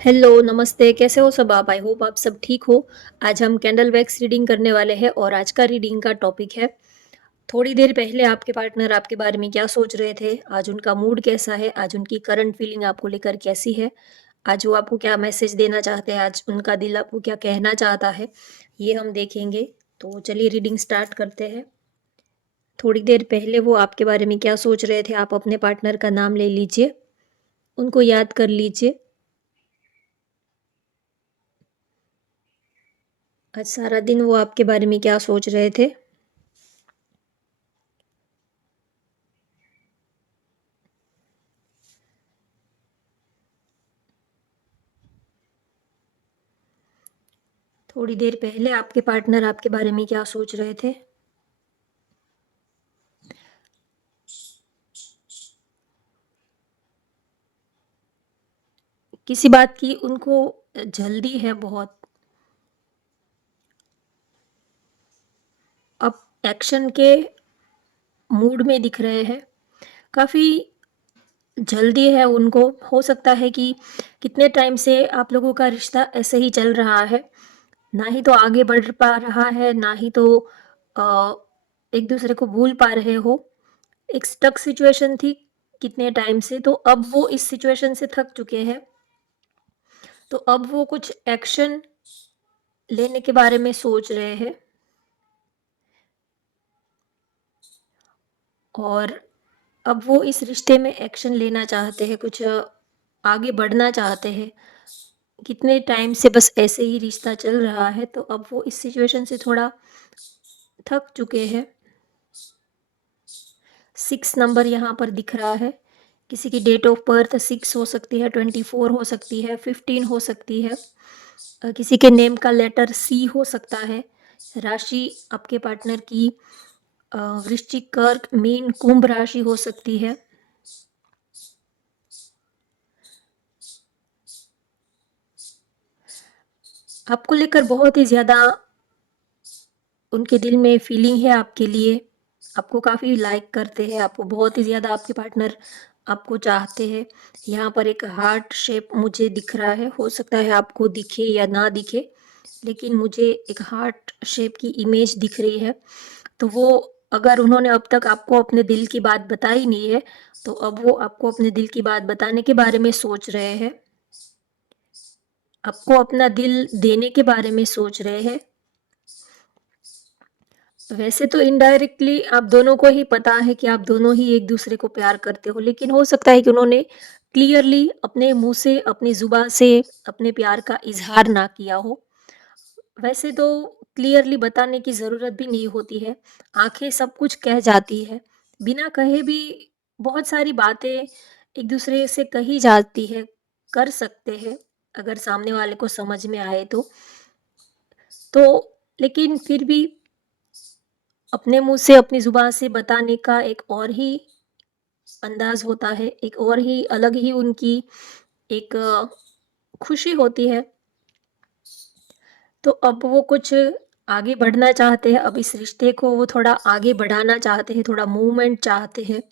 Hello, नमस्ते, कैसे हो सब आप? आई होप आप सब ठीक हो। आज हम कैंडल वैक्स रीडिंग करने वाले हैं और आज का रीडिंग का टॉपिक है, थोड़ी देर पहले आपके पार्टनर आपके बारे में क्या सोच रहे थे, आज उनका मूड कैसा है, आज उनकी करंट फीलिंग आपको लेकर कैसी है, आज वो आपको क्या मैसेज देना चाहते हैं, आज उनका दिल आपको क्या कहना चाहता है, ये हम देखेंगे। तो चलिए रीडिंग स्टार्ट करते हैं। थोड़ी देर पहले वो आपके बारे में क्या सोच रहे थे, आप अपने पार्टनर का नाम ले लीजिए, उनको याद कर लीजिए। आज सारा दिन वो आपके बारे में क्या सोच रहे थे। थोड़ी देर पहले आपके पार्टनर आपके बारे में क्या सोच रहे थे। किसी बात की उनको जल्दी है बहुत। अब एक्शन के मूड में दिख रहे हैं, काफ़ी जल्दी है उनको। हो सकता है कि कितने टाइम से आप लोगों का रिश्ता ऐसे ही चल रहा है, ना ही तो आगे बढ़ पा रहा है, ना ही तो अ, एक दूसरे को भूल पा रहे हो। एक स्टक सिचुएशन थी कितने टाइम से, तो अब वो इस सिचुएशन से थक चुके हैं। तो अब वो कुछ एक्शन लेने के बारे में सोच रहे हैं और अब वो इस रिश्ते में एक्शन लेना चाहते हैं, कुछ आगे बढ़ना चाहते हैं। कितने टाइम से बस ऐसे ही रिश्ता चल रहा है, तो अब वो इस सिचुएशन से थोड़ा थक चुके हैं। 6 नंबर यहाँ पर दिख रहा है। किसी की डेट ऑफ बर्थ 6 हो सकती है, 24 हो सकती है, 15 हो सकती है। किसी के नेम का लेटर सी हो सकता है। राशि आपके पार्टनर की वृश्चिक, कर्क, मीन, कुंभ राशि हो सकती है। आपको लेकर बहुत ही ज़्यादा उनके दिल में फीलिंग है आपके लिए। आपको काफ़ी लाइक करते हैं, आपको बहुत ही ज़्यादा आपके पार्टनर आपको चाहते हैं। यहाँ पर एक हार्ट शेप मुझे दिख रहा है, हो सकता है आपको दिखे या ना दिखे, लेकिन मुझे एक हार्ट शेप की इमेज दिख रही है। तो वो, अगर उन्होंने अब तक आपको अपने दिल की बात बताई नहीं है, तो अब वो आपको अपने दिल की बात बताने के बारे में सोच रहे हैं। आपको अपना दिल देने के बारे में सोच रहे हैं। वैसे तो इनडायरेक्टली आप दोनों को ही पता है कि आप दोनों ही एक दूसरे को प्यार करते हो, लेकिन हो सकता है कि उन्होंने क्लियरली अपने मुंह से, अपनी जुबान से अपने प्यार का इजहार ना किया हो। वैसे तो क्लियरली बताने की ज़रूरत भी नहीं होती है, आंखें सब कुछ कह जाती है। बिना कहे भी बहुत सारी बातें एक दूसरे से कही जाती है, कर सकते हैं अगर सामने वाले को समझ में आए तो। लेकिन फिर भी अपने मुँह से, अपनी ज़ुबान से बताने का एक और ही अंदाज़ होता है, एक और ही अलग ही उनकी एक खुशी होती है। तो अब वो कुछ आगे बढ़ना चाहते हैं, अब इस रिश्ते को वो थोड़ा आगे बढ़ाना चाहते हैं, थोड़ा मूवमेंट चाहते हैं।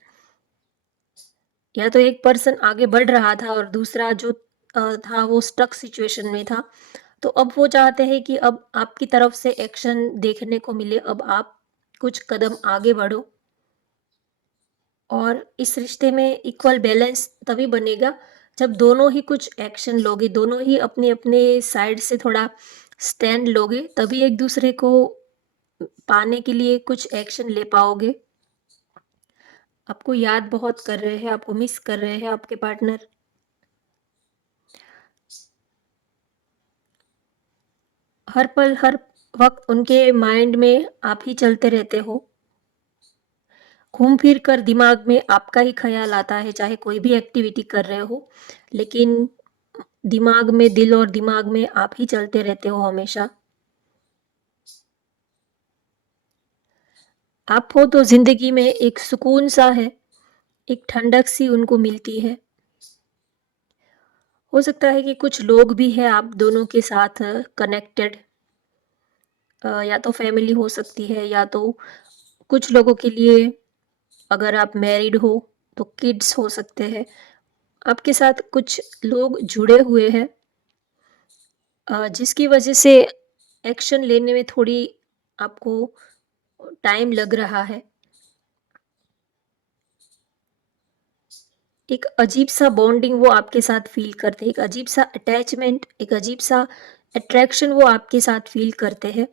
या तो एक पर्सन आगे बढ़ रहा था और दूसरा जो था वो स्टक सिचुएशन में था। तो अब वो चाहते हैं कि अब आपकी तरफ से एक्शन देखने को मिले, अब आप कुछ कदम आगे बढ़ो। और इस रिश्ते में इक्वल बैलेंस तभी बनेगा जब दोनों ही कुछ एक्शन लोगे, दोनों ही अपने अपने साइड से थोड़ा स्टैंड लोगे, तभी एक दूसरे को पाने के लिए कुछ एक्शन ले पाओगे। आपको याद बहुत कर रहे हैं, आपको मिस कर रहे हैं आपके पार्टनर। हर पल हर वक्त उनके माइंड में आप ही चलते रहते हो। घूम फिर कर दिमाग में आपका ही ख्याल आता है, चाहे कोई भी एक्टिविटी कर रहे हो, लेकिन दिमाग में, दिल और दिमाग में आप ही चलते रहते हो हमेशा। आप हो तो ज़िंदगी में एक सुकून सा है, एक ठंडक सी उनको मिलती है। हो सकता है कि कुछ लोग भी हैं आप दोनों के साथ कनेक्टेड, या तो फैमिली हो सकती है, या तो कुछ लोगों के लिए अगर आप मैरिड हो तो किड्स हो सकते हैं। आपके साथ कुछ लोग जुड़े हुए हैं। जिसकी वजह से एक्शन लेने में थोड़ी आपको टाइम लग रहा है। एक अजीब-सा बॉन्डिंग वो आपके साथ फ़ील करते हैं, एक अजीब-सा अटैचमेंट, एक अजीब-सा अट्रैक्शन वो आपके साथ फ़ील करते हैं।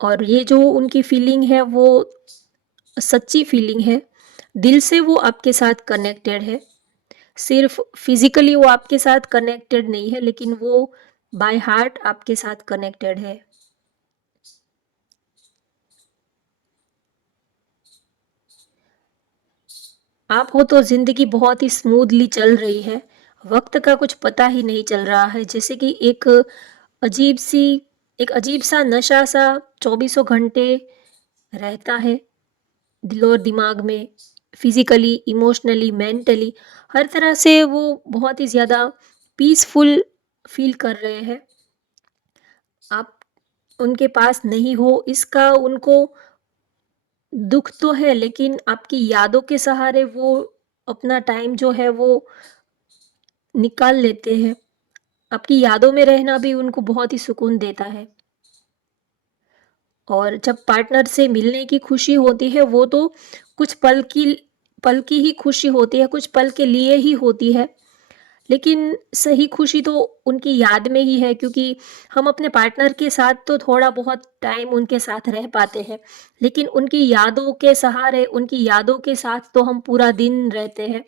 और ये जो उनकी फीलिंग है वो सच्ची फीलिंग है। दिल से वो आपके साथ कनेक्टेड है। सिर्फ़ फ़िज़िकली वो आपके साथ कनेक्टेड नहीं है, लेकिन वो बाय हार्ट आपके साथ कनेक्टेड है। आप हो तो ज़िंदगी बहुत ही स्मूथली चल रही है। वक़्त का कुछ पता ही नहीं चल रहा है। जैसे कि अजीब-सी एक अजीब-सा नशा-सा चौबीसों घंटे रहता है दिल और दिमाग में, फिज़िकली, इमोशनली, मेंटली, हर तरह से वो बहुत ही ज़्यादा पीसफुल फ़ील कर रहे हैं। आप उनके पास नहीं हो इसका उनको दुःख तो है, लेकिन आपकी यादों के सहारे वो अपना टाइम जो है वो निकाल लेते हैं। आपकी यादों में रहना भी उनको बहुत ही सुकून देता है। और जब पार्टनर से मिलने की खुशी होती है वो तो कुछ पल की ही खुशी होती है, कुछ पल के लिए ही होती है। लेकिन सही खुशी तो उनकी याद में ही है, क्योंकि हम अपने पार्टनर के साथ तो थोड़ा बहुत टाइम उनके साथ रह पाते हैं, लेकिन उनकी यादों के सहारे, उनकी यादों के साथ तो हम पूरा दिन रहते हैं।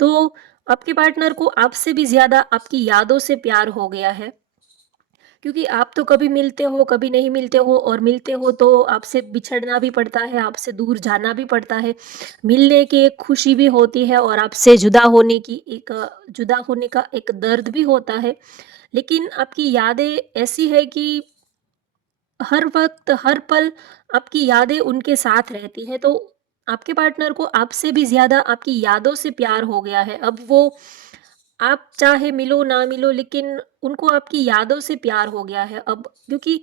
तो आपके पार्टनर को आपसे भी ज़्यादा आपकी यादों से प्यार हो गया है। क्योंकि आप तो कभी मिलते हो, कभी नहीं मिलते हो, और मिलते हो तो आपसे बिछड़ना भी पड़ता है, आपसे दूर जाना भी पड़ता है। मिलने की एक खुशी भी होती है और आपसे जुदा होने का एक दर्द भी होता है। लेकिन आपकी यादें ऐसी है कि हर वक़्त, हर पल आपकी यादें उनके साथ रहती हैं, तो आपके पार्टनर को आपसे भी ज़्यादा आपकी यादों से प्यार हो गया है। अब वो आप चाहे मिलो ना मिलो, लेकिन उनको आपकी यादों से प्यार हो गया है अब, क्योंकि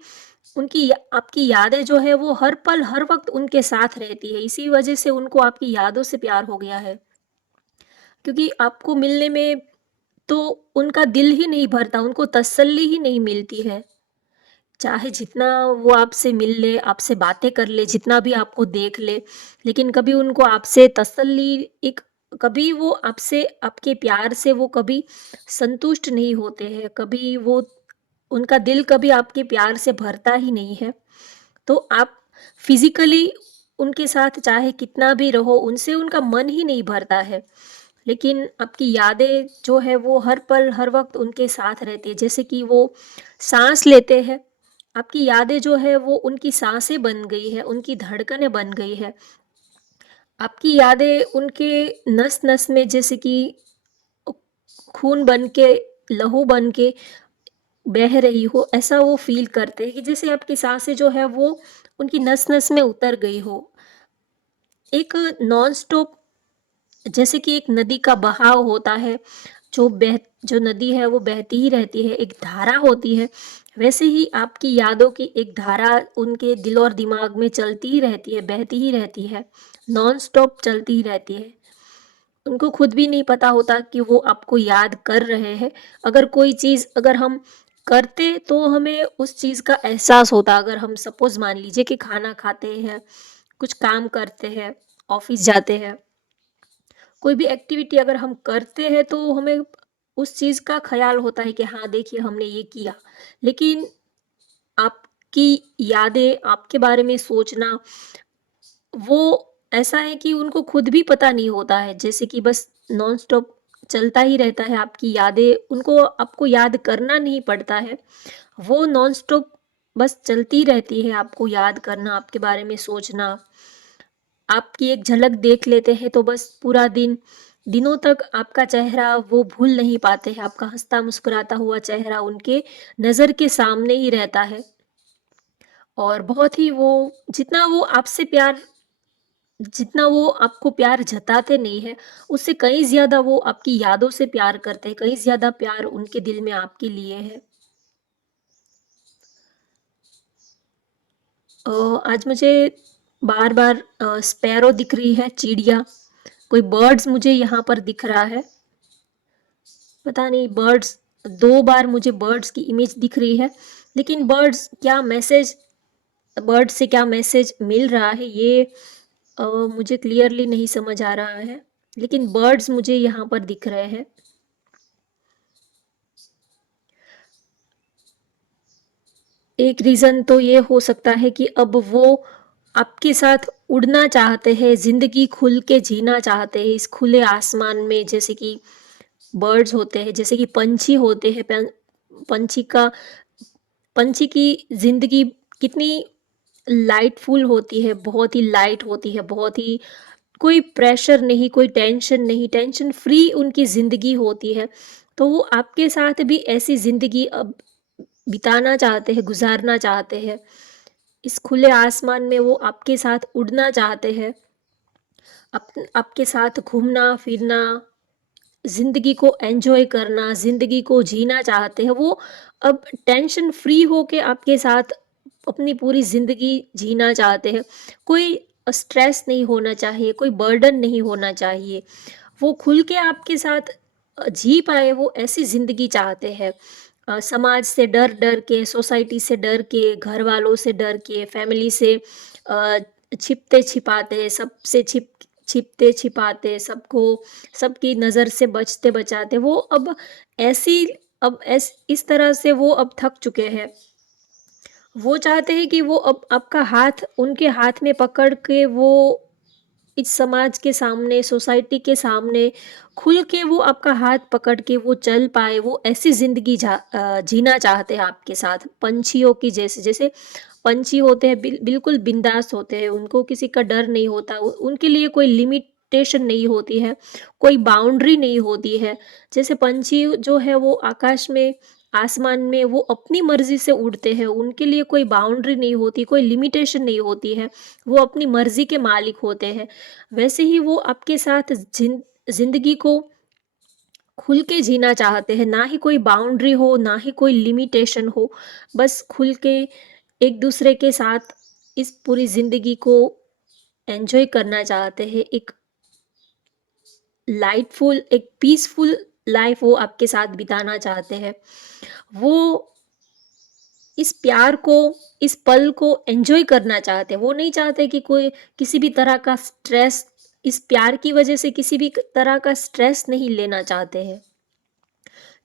आपकी यादें जो है वो हर पल, हर वक़्त उनके साथ रहती है। इसी वज़ह से उनको आपकी यादों से प्यार हो गया है। क्योंकि आपको मिलने में तो उनका दिल ही नहीं भरता, उनको तसल्ली ही नहीं मिलती है। चाहे जितना वो आपसे मिल ले, आपसे बातें कर ले, जितना भी आपको देख ले, लेकिन कभी उनको आपसे तसल्ली एक कभी वो आपसे आपके प्यार से वो कभी संतुष्ट नहीं होते हैं, कभी वो उनका दिल कभी आपके प्यार से भरता ही नहीं है। तो आप फिज़िकली उनके साथ चाहे कितना भी रहो, उनसे उनका मन ही नहीं भरता है। लेकिन आपकी यादें जो है वो हर पल, हर वक़्त उनके साथ रहती है। जैसे कि वो साँस लेते हैं, आपकी यादें जो है वो उनकी साँसें बन गई है, उनकी धड़कनें बन गई है। आपकी यादें उनके नस-नस में जैसे कि अ, खून बन के, लहू बन के बह रही हो, ऐसा वो फ़ील करते हैं कि जैसे आपकी साँसें जो है वो उनकी नस-नस में उतर गई हो। एक नॉन स्टॉप, जैसे कि एक नदी का बहाव होता है, जो नदी है वो बहती ही रहती है, एक धारा होती है, वैसे ही आपकी यादों की एक धारा उनके दिल और दिमाग में चलती ही रहती है, बहती ही रहती है, नॉन स्टॉप चलती ही रहती है। उनको खुद भी नहीं पता होता कि वो आपको याद कर रहे हैं। अगर हम करते तो हमें उस चीज़ का एहसास होता। अगर हम सपोज़ मान लीजिए कि खाना खाते हैं, कुछ काम करते हैं, ऑफ़िस जाते हैं, कोई भी एक्टिविटी अगर हम करते हैं तो हमें उस चीज़ का ख़्याल होता है कि हाँ, देखिए हमने ये किया। लेकिन आपकी यादें, आपके बारे में सोचना, वो ऐसा है कि उनको खुद भी पता नहीं होता है। जैसे कि बस नॉन स्टॉप चलता ही रहता है, आपकी यादें उनको आपको याद करना नहीं पड़ता है। वो नॉन स्टॉप बस चलती रहती है, आपको याद करना, आपके बारे में सोचना। आपकी एक झलक देख लेते हैं तो बस पूरा दिनों तक आपका चेहरा वो भूल नहीं पाते हैं। आपका हँसता मुस्कुराता हुआ चेहरा उनके नज़र के सामने ही रहता है। और बहुत ही वो जितना वो आपको प्यार जताते नहीं हैं, उससे कहीं ज़्यादा वो आपकी यादों से प्यार करते हैं, कहीं ज़्यादा प्यार उनके दिल में आपके लिए है। अ, आज मुझे बार-बार स्पैरो दिख रही है, चिड़िया, कोई बर्ड्स मुझे यहाँ पर दिख रहा है। पता नहीं बर्ड्स, 2 बार मुझे बर्ड्स की इमेज दिख रही है, लेकिन बर्ड्स से क्या मैसेज मिल रहा है ये मुझे क्लियरली नहीं समझ आ रहा है, लेकिन बर्ड्स मुझे यहाँ पर दिख रहे हैं। एक रीज़न तो ये हो सकता है कि अब वो आपके साथ उड़ना चाहते हैं, ज़िंदगी खुल के जीना चाहते हैं इस खुले आसमान में, जैसे कि बर्ड्स होते हैं, जैसे कि पंछी होते हैं। पंछी का पंछी की ज़िंदगी कितनी लाइटफुल होती है, बहुत ही लाइट होती है, बहुत ही कोई प्रेशर नहीं, कोई टेंशन नहीं, टेंशन फ्री उनकी ज़िंदगी होती है। तो वो आपके साथ भी ऐसी ज़िंदगी अब बिताना चाहते हैं, गुज़ारना चाहते हैं। इस खुले आसमान में वो आपके साथ उड़ना चाहते हैं, आपके साथ घूमना-फिरना, ज़िंदगी को एन्जॉय करना, ज़िंदगी को जीना चाहते हैं। वो अब टेंशन फ्री होके आपके साथ अपनी पूरी ज़िंदगी जीना चाहते हैं। कोई स्ट्रेस नहीं होना चाहिए, कोई बर्डन नहीं होना चाहिए। वो खुल के आपके साथ जी पाएँ, वो ऐसी ज़िंदगी चाहते हैं। समाज से डर-डर के, सोसाइटी से डर के, घरवालों से डर के, फैमिली से छिपते-छिपाते, सबसे छिपते-छिपाते, सबकी नज़र से बचते-बचाते, वो ऐसी अब ऐस इस तरह से वो अब थक चुके हैं। वो चाहते हैं कि वो अब आपका हाथ उनके हाथ में पकड़ के वो इस समाज के सामने, सोसाइटी के सामने खुल के वो आपका हाथ पकड़ के वो चल पाए, वो ऐसी ज़िंदगी जीना चाहते हैं आपके साथ, पंछियों की जैसे। जैसे पंछी होते हैं बिल्कुल बिंदास होते हैं, उनको किसी का डर नहीं होता, उनके लिए कोई लिमिटेशन नहीं होती है, कोई बाउंड्री नहीं होती है। जैसे पंछी जो है वो आकाश में, आसमान में वो अपनी मर्ज़ी से उड़ते हैं, उनके लिए कोई बाउंड्री नहीं होती, कोई लिमिटेशन नहीं होती है, वो अपनी मर्ज़ी के मालिक होते हैं। वैसे ही वो आपके साथ ज़िंदगी को खुल के जीना चाहते हैं, ना ही कोई बाउंड्री हो, ना ही कोई लिमिटेशन हो, बस खुल के एक-दूसरे के साथ इस पूरी ज़िंदगी को एन्जॉय करना चाहते हैं। एक पीसफुल लाइफ़ वो आपके साथ बिताना चाहते हैं। वो इस प्यार को, इस पल को एन्जॉय करना चाहते हैं। वो नहीं चाहते कि कोई किसी भी तरह का स्ट्रेस, इस प्यार की वज़ह से किसी भी तरह का स्ट्रेस नहीं लेना चाहते हैं।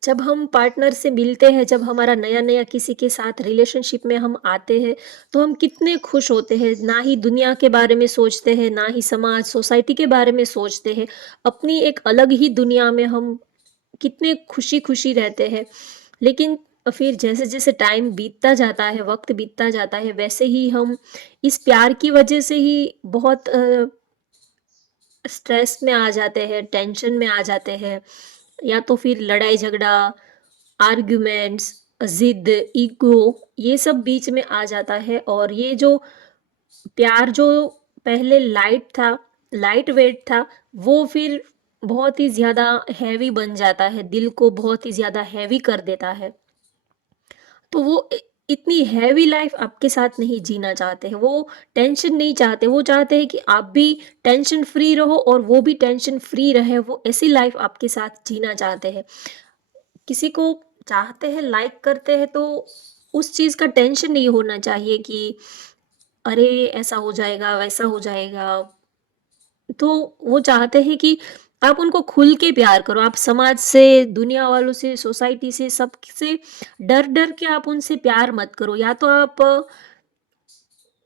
जब हम पार्टनर से मिलते हैं, जब हमारा नया-नया किसी के साथ रिलेशनशिप में हम आते हैं, तो हम कितने खुश होते हैं, ना ही दुनिया के बारे में सोचते हैं, ना ही समाज, सोसाइटी के बारे में सोचते हैं। अपनी एक अलग ही दुनिया में हम कितने खुशी-खुशी रहते हैं। लेकिन फिर जैसे-जैसे टाइम बीतता जाता है, वक़्त बीतता जाता है, वैसे ही हम इस प्यार की वजह से ही बहुत स्ट्रेस में आ जाते हैं, टेंशन में आ जाते हैं, या तो फिर लड़ाई-झगड़ा, आर्ग्यूमेंट्स, ज़िद, ईगो, ये सब बीच में आ जाता है। और ये जो प्यार जो पहले लाइट वेट था, वो फिर बहुत ही ज़्यादा हैवी बन जाता है, दिल को बहुत ही ज़्यादा हैवी कर देता है। तो वो इतनी हैवी लाइफ आपके साथ नहीं जीना चाहते हैं, वो टेंशन नहीं चाहते, वो चाहते हैं कि आप भी टेंशन फ्री रहो और वो भी टेंशन फ्री रहे, वो ऐसी लाइफ आपके साथ जीना चाहते हैं। किसी को चाहते हैं, लाइक करते हैं, तो उस चीज़ का टेंशन नहीं होना चाहिए कि अरे ऐसा हो जाएगा, वैसा हो जाएगा। तो वो चाहते हैं कि आप उनको खुल के प्यार करो, आप समाज से, दुनिया वालों से, सोसाइटी से, सबसे डर-डर के आप उनसे प्यार मत करो। या तो आप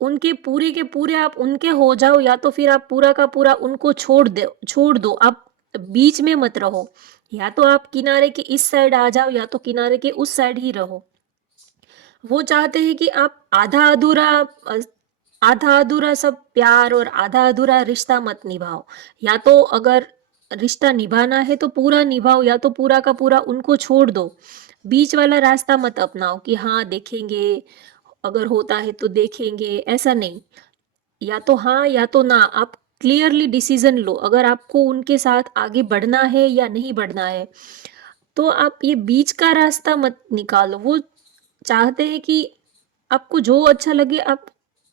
उनके पूरे के पूरे आप उनके हो जाओ, या तो फिर आप पूरा का पूरा उनको छोड़ दो, आप बीच में मत रहो। या तो आप किनारे के इस साइड आ जाओ, या तो किनारे के उस साइड ही रहो। वो चाहते हैं कि आप आधा-अधूरा सब प्यार और आधा-अधूरा रिश्ता मत निभाओ। या तो अगर रिश्ता निभाना है तो पूरा निभाओ, या तो पूरा का पूरा उनको छोड़ दो। बीच वाला रास्ता मत अपनाओ कि हाँ, देखेंगे, अगर होता है तो देखेंगे, ऐसा नहीं। या तो हाँ, या तो ना, आप क्लियरली डिसीज़न लो, अगर आपको उनके साथ आगे बढ़ना है या नहीं बढ़ना है। तो आप ये बीच का रास्ता मत निकालो। वो चाहते हैं कि आपको जो अच्छा लगे आप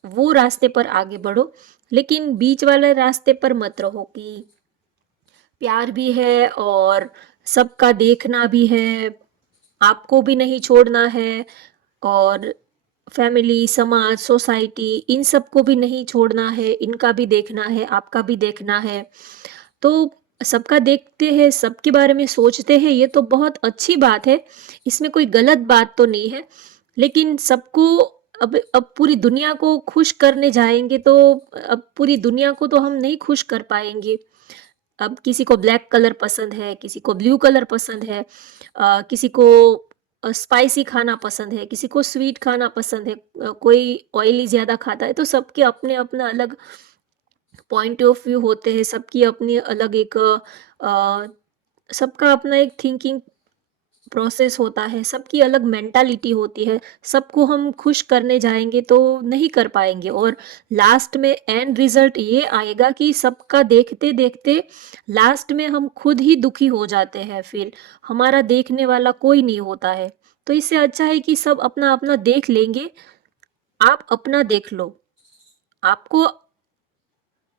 वो रास्ते पर आगे बढ़ो, लेकिन बीच वाले रास्ते पर मत रहो कि प्यार भी है और सबका देखना भी है, आपको भी नहीं छोड़ना है और फैमिली, समाज, सोसाइटी इन सबको भी नहीं छोड़ना है, इनका भी देखना है, आपका भी देखना है। तो सबका देखते हैं, सबके बारे में सोचते हैं, ये तो बहुत अच्छी बात है, इसमें कोई गलत बात तो नहीं है। लेकिन सबको अब पूरी दुनिया को खुश करने जाएँगे तो अब पूरी दुनिया को तो हम नहीं खुश कर पाएँगे। अब किसी को ब्लैक कलर पसंद है, किसी को ब्लू कलर पसंद है, किसी को स्पाइसी खाना पसंद है, किसी को स्वीट खाना पसंद है, कोई ऑयली ज़्यादा खाता है, तो सबके अपने-अपना अलग पॉइंट ऑफ व्यू होते हैं, सबकी अपनी अलग एक सबका अपना एक थिंकिंग प्रोसेस होता है, सबकी अलग मेंटालिटी होती है, सबको हम खुश करने जाएँगे तो नहीं कर पाएँगे और लास्ट में एंड रिज़ल्ट ये आएगा कि सबका देखते-देखते लास्ट में हम खुद ही दुखी हो जाते हैं फिर, हमारा देखने वाला कोई नहीं होता है। तो इससे अच्छा है कि सब अपना-अपना देख लेंगे, आप अपना देख लो। आपको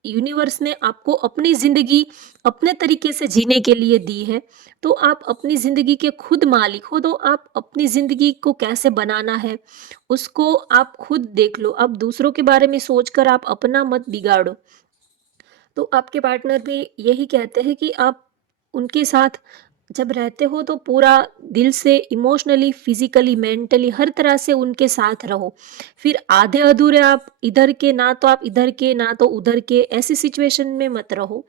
यूनिवर्स ने आपको अपनी ज़िंदगी अपने तरीके से जीने के लिए दी है, तो आप अपनी ज़िंदगी के खुद मालिक हो, तो आप अपनी ज़िंदगी को कैसे बनाना है, उसको आप खुद देख लो। अब दूसरों के बारे में सोचकर आप अपना मत बिगाड़ो। तो आपके पार्टनर भी यही कहते हैं कि आप उनके साथ जब रहते हो तो पूरा दिल से इमोशनली, फिज़िकली, मेंटली हर तरह से उनके साथ रहो। फिर आधे-अधूरे आप इधर के ना तो आप इधर के, ना तो उधर के, ऐसी सिचुएशन में मत रहो।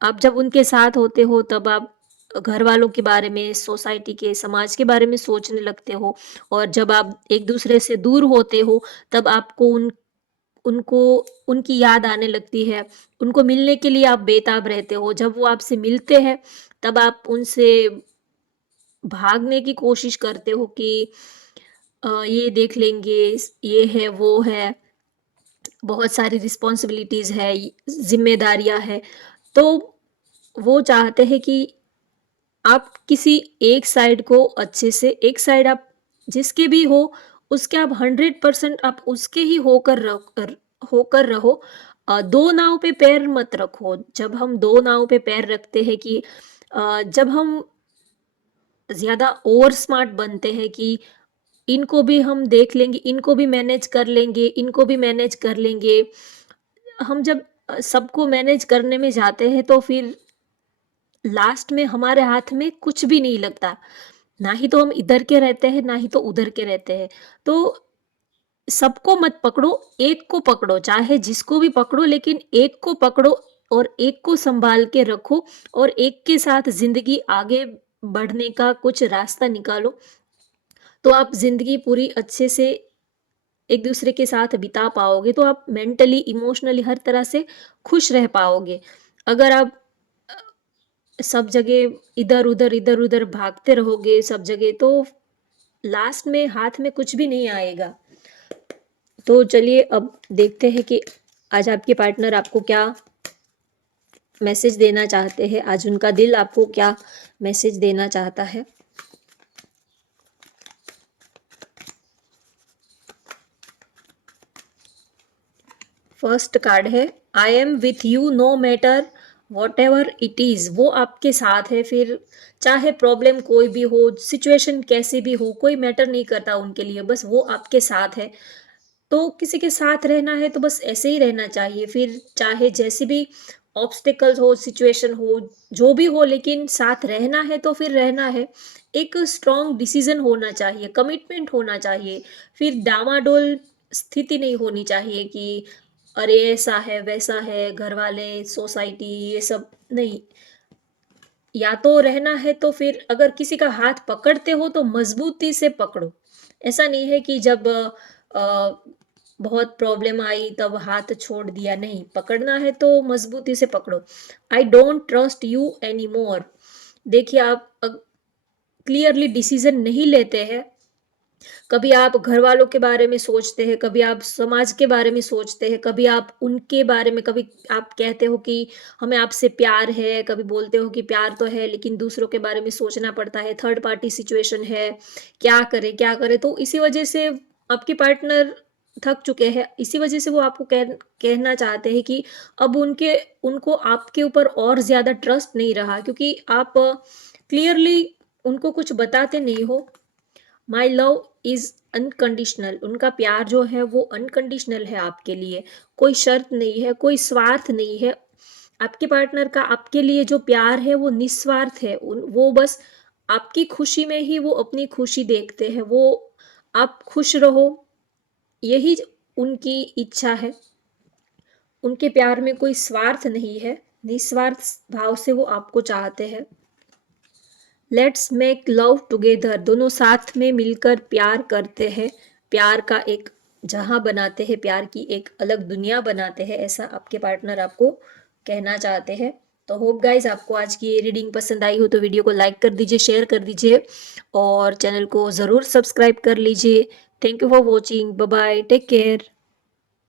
आप जब उनके साथ होते हो तब आप घर वालों के बारे में, सोसाइटी के, समाज के बारे में सोचने लगते हो और जब आप एक-दूसरे से दूर होते हो तब आपको उनको उनकी याद आने लगती है। उनको मिलने के लिए आप बेताब रहते हो। जब वो आपसे मिलते हैं तब आप उनसे भागने की कोशिश करते हो कि ये देख लेंगे, ये है, वो है, बहुत सारी रिस्पॉन्सिबिलिटीज़ है, ज़िम्मेदारियाँ हैं। तो वो चाहते हैं कि आप किसी एक साइड को अच्छे से एक साइड आप जिसके भी हो, उसके आप 100% आप उसके ही होकर रहो। 2 नाव पे पैर मत रखो। जब हम 2 नाव पे पैर रखते हैं कि जब हम ज़्यादा ओवर स्मार्ट बनते हैं कि इनको भी हम देख लेंगे, इनको भी मैनेज कर लेंगे, इनको भी मैनेज कर लेंगे। हम जब सबको मैनेज करने में जाते हैं तो फिर लास्ट में हमारे हाथ में कुछ भी नहीं लगता। ना ही तो हम इधर के रहते हैं, ना ही तो उधर के रहते हैं। तो सबको मत पकड़ो, एक को पकड़ो, चाहे जिसको भी पकड़ो लेकिन एक को पकड़ो और एक को सँभाल के रखो और एक के साथ ज़िंदगी आगे बढ़ने का कुछ रास्ता निकालो। तो आप ज़िंदगी पूरी अच्छे से एक-दूसरे के साथ बिता पाओगे, तो आप मेंटली, इमोशनली हर तरह से खुश रह पाओगे। अगर आप सब जगह इधर-उधर, इधर-उधर भागते रहोगे सब जगह तो लास्ट में हाथ में कुछ भी नहीं आएगा। तो चलिए अब देखते हैं कि आज आपके पार्टनर आपको क्या मैसेज देना चाहते हैं, आज उनका दिल आपको क्या मैसेज देना चाहता है। फर्स्ट कार्ड है I am with you know matter whatever it is. वो आपके साथ है, फिर चाहे प्रॉब्लम कोई भी हो, सिचुएशन कैसी भी हो, कोई मैटर नहीं करता उनके लिए, बस वो आपके साथ है। तो किसी के साथ रहना है तो बस ऐसे ही रहना चाहिए, फिर चाहे जैसी भी ऑब्स्टिकल्स हो, सिचुएशन हो, जो भी हो, लेकिन साथ रहना है तो फिर रहना है। एक स्ट्रॉन्ग डिसीजन होना चाहिए, कमिटमेंट होना चाहिए, फिर डामाडोल स्थिति नहीं होनी चाहिए कि अरे ऐसा है, वैसा है, घर वाले, सोसाइटी ये सब नहीं। या तो रहना है तो फिर अगर किसी का हाथ पकड़ते हो तो मजबूती से पकड़ो। ऐसा नहीं है कि जब बहुत प्रॉब्लम आई तब हाथ छोड़ दिया, नहीं, पकड़ना है तो मजबूती से पकड़ो। I don't trust you anymore. देखिए आप क्लियरली डिसीजन नहीं लेते हैं, कभी आप घर वालों के बारे में सोचते हैं, कभी आप समाज के बारे में सोचते हैं, कभी आप उनके बारे में, कभी आप कहते हो कि हमें आपसे प्यार है, कभी बोलते हो कि प्यार तो है लेकिन दूसरों के बारे में सोचना पड़ता है, थर्ड पार्टी सिचुएशन है, क्या करें क्या करें? तो इसी वजह से आपके पार्टनर थक चुके हैं। इसी वजह से वो आपको कहना चाहते हैं कि अब उनको आपके ऊपर और ज़्यादा ट्रस्ट नहीं रहा, क्योंकि आप क्लियरली उनको कुछ बताते नहीं हो। माई लव इज़ अनकंडीशनल, उनका प्यार जो है वो अनकंडीशनल है आपके लिए, कोई शर्त नहीं है, कोई स्वार्थ नहीं है। आपके पार्टनर का आपके लिए जो प्यार है वो निस्वार्थ है, वो बस आपकी खुशी में ही वो अपनी खुशी देखते हैं, वो आप खुश रहो, यही उनकी इच्छा है। उनके प्यार में कोई स्वार्थ नहीं है, निस्वार्थ भाव से वो आपको चाहते हैं। लेट्स मेक लव टुगेदर, दोनों साथ में मिलकर प्यार करते हैं, प्यार का एक जहां बनाते हैं, प्यार की एक अलग दुनिया बनाते हैं, ऐसा आपके पार्टनर आपको कहना चाहते हैं। तो होप गाइज आपको आज की ये रीडिंग पसंद आई हो तो वीडियो को लाइक कर दीजिए, शेयर कर दीजिए और चैनल को ज़रूर सब्सक्राइब कर लीजिए। Thank you for watching, bye bye, take care.